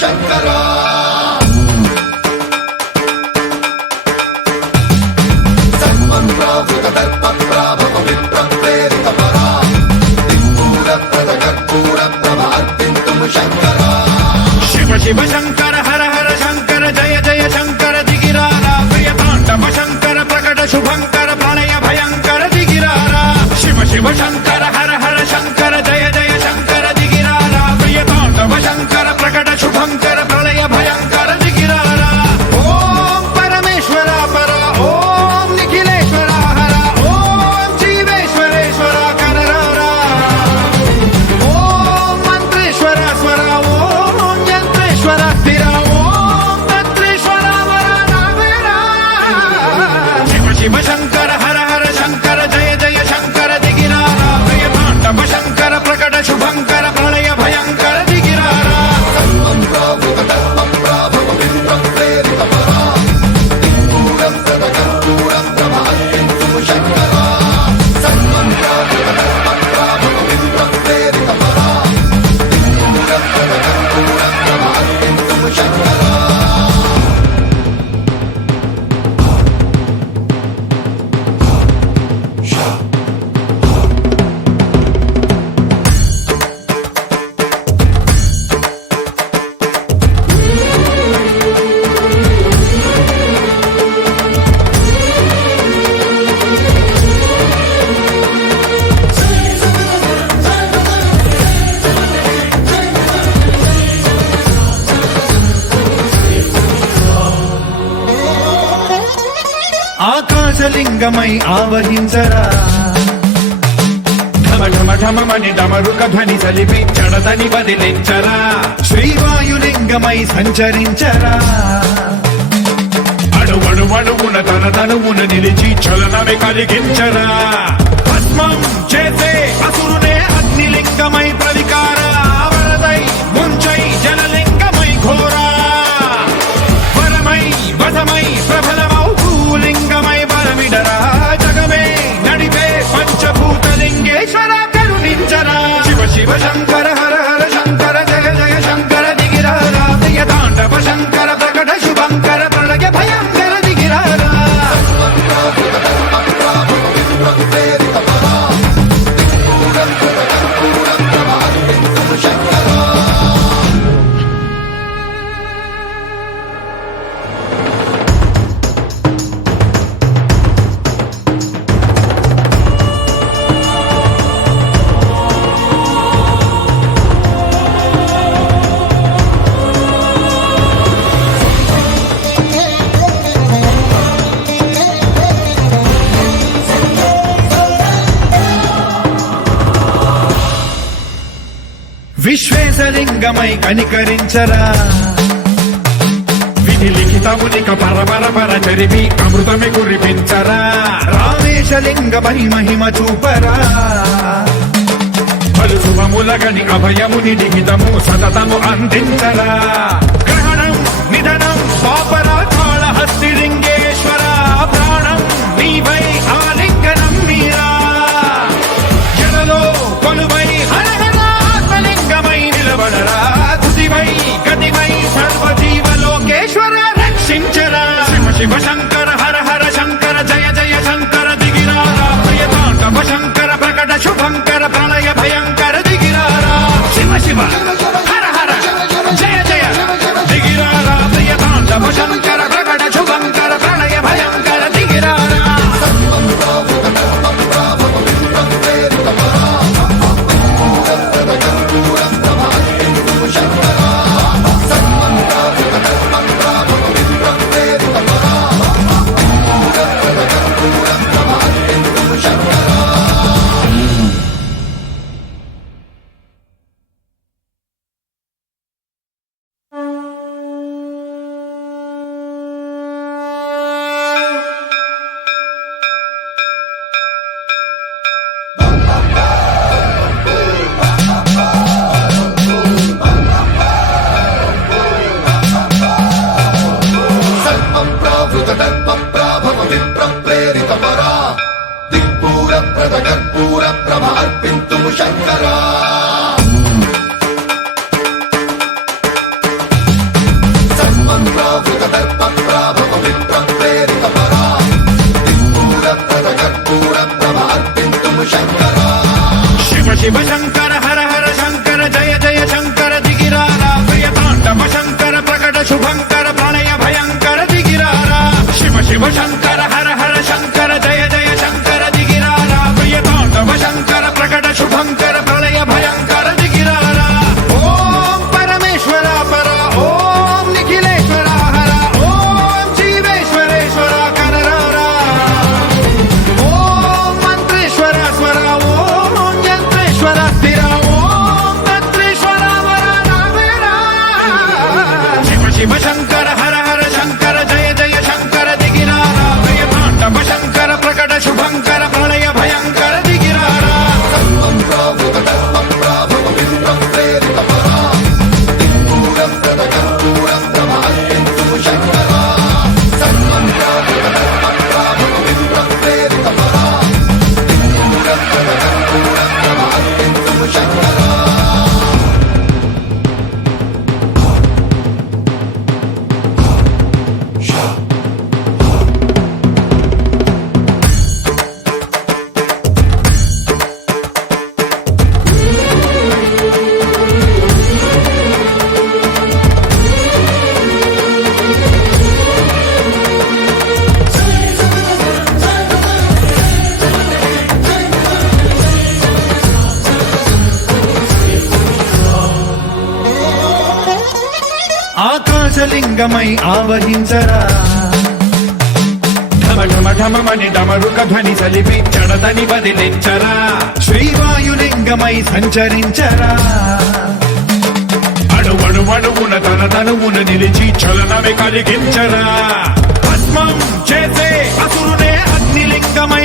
శంకరా సర్వప్రావృత దర్ప ప్రాభవ విప్ర ప్రేరిత పరా దిక్పూర ప్రద కర్పూర ప్రభ అర్పింతుము శంకరా శివ శివ శంకర హర హర శంకర జయ జయ శంకర దిగిరారా ప్రియ తాండవ శంకర ప్రకట శుభంకర ప్రళయ భయంకర దిగిరారా శివ శివ శంకర హర హర శంకర జయ జయ శంకర దిగిరారా ప్రియ తాండవ శంకర ప్రకట శుభంకర ప్రళయ భయంకర దిగిరారా ఓం పరమేశ్వర పర ఓం నిఖిలేశ్వర హర ఓం జీవేశ్వరేశ్వర కరరారా ఓం మంత్రేశ్వర స్వర ఓం యంత్రేశ్వర స్థిర ఓం తంత్రేశ్వర వర నావేరా శివ శివ శంకర హర హర శంకర జయ జయ శంకర దిగిరారా ప్రియ తాండవ శంకర ప్రకట శుభంకర ప్రళయ భయంకర దిగిరారా సర్వప్రావృత దర్ప ప్రాభవ విప్ర ప్రేరిత పరా దిక్పూర ప్రద కర్పూర ప్రభ అర్పింతుము శంకరా సర్వప్రావృత దర్ప ప్రాభవ విప్ర ప్రేరిత పరా దిక్పూర ప్రద కర్పూర ప్రభ అర్పింతుము శంకరా ఆకాశలింగమై ఆవహించరా ఢమ ఢమ ఢమమని డమరుక ధ్వని సలిపి జడదని వదిలించరా శ్రీవాయులింగమై సంచరించరా అడువడువడువున తన తనువున నిలిచి చలనమే కలిగించరా భస్మం చేసే అసురునే అగ్నిలింగమై ప్రవికార వరదై ముంచై జలలింగమై ఘోరా వరమై వధమై ప్రబలమౌ భూలింగమై బలమిడరా జగమే నడిపే పంచభూతలింగేశ్వర కరుణించరా శివ శివ శంకర హర హర శంకర జయ జయ శంకర దిగిరారా ప్రియ తాండవ శంకర ప్రకట శుభంకర ప్రళయ భయంకర దిగిరారా సర్వప్రావృత దర్ప ప్రాభవ విప్ర ప్రేరిత పరా దిక్పూర ప్రద కర్పూర ప్రభ అర్పింతుము శంకరా విశ్వేశలింగమై కనికరించరా విధి లిఖితమునిక పరపర పర చరిపి అమృతమి కురిపించరా రామేశలింగమై మహిమ చూపరా పలు శుభములగని అభయముని లిఖితము సతతము అందించరా గ్రహణం నిధనం పాపరా కాళహస్తిలింగేశ్వర ప్రాణం నీవై ఆలింగనం మీరా జలలో కొలువై హర లింగమై నిలబడరా తుదివై గతివై సర్వజీవలోకేశ్వర రక్షించరా శివ శివ శంకర హర హర శంకర జయ జయ శంకర దిగిరారా ప్రియ తాండవ శంకర ప్రకట శుభంకర ప్రళయ భయంకర దిగిరారా శివ శివ హర హర జయ జయ దిగిరారా ప్రియ తాండవ శంకర ప్రకట శుభంకర ప్రళయ భయంకర దిగిరారా సర్వప్రావృత దర్ప ప్రాభవ విప్ర ప్రేరిత పరా దిక్పూర ప్రద కర్పూర ప్రభ అర్పింతుము శంకరా సర్వప్రావృత దర్ప ప్రాభవ విప్ర ప్రేరిత పరా దిక్పూర ప్రద కర్పూర ప్రభ అర్పింతుము శంకరా సర్వప్రావృత దర్ప ప్రాభవ విప్ర ప్రేరిత పరా దిక్పూర ప్రద కర్పూర ప్రభ అర్పింతుము శంకరా శంకర హర హర శంకర జయ జయ శంకర దిగిరారా ప్రియ తాండవ శంకర ప్రకట శుభంకర ప్రళయ భయంకర దిగిరారా ఓం పరమేశ్వర పర ఓం నిఖిలేశ్వర హర ఓం జీవేశ్వరేశ్వర కరరారా ఓం మంత్రేశ్వర స్వర ఓం యంత్రేశ్వర స్థిర ఓం తంత్రేశ్వర వర నావేరా శివ శివ శంకర హర హర శంకర జయ జయ శంకర దిగిరారా ప్రియ తాండవ శంకర ప్రకట శుభంకర ప్రళయ భయంకర దిగిరారా सर्वं प्रेरितपरा दिक्पूरप्रदकर्पूरप्रभात्यन्तु शङ्करा सर्वं प्रेरितपरा दिक्पूरप्रदकर्पूरप्रभात्यन्तु शङ्करा ఆకాశలింగమై ఆవహించరా ఢమ ఢమ ఢమమని డమరుక ధ్వని సలిపి చడదని వదిలించరా శ్రీవాయులింగమై సంచరించరా అణువణువున తన తనువున నిలిచి చలనమే కలిగించరా భస్మం చేసే అసురునే అగ్నిలింగమై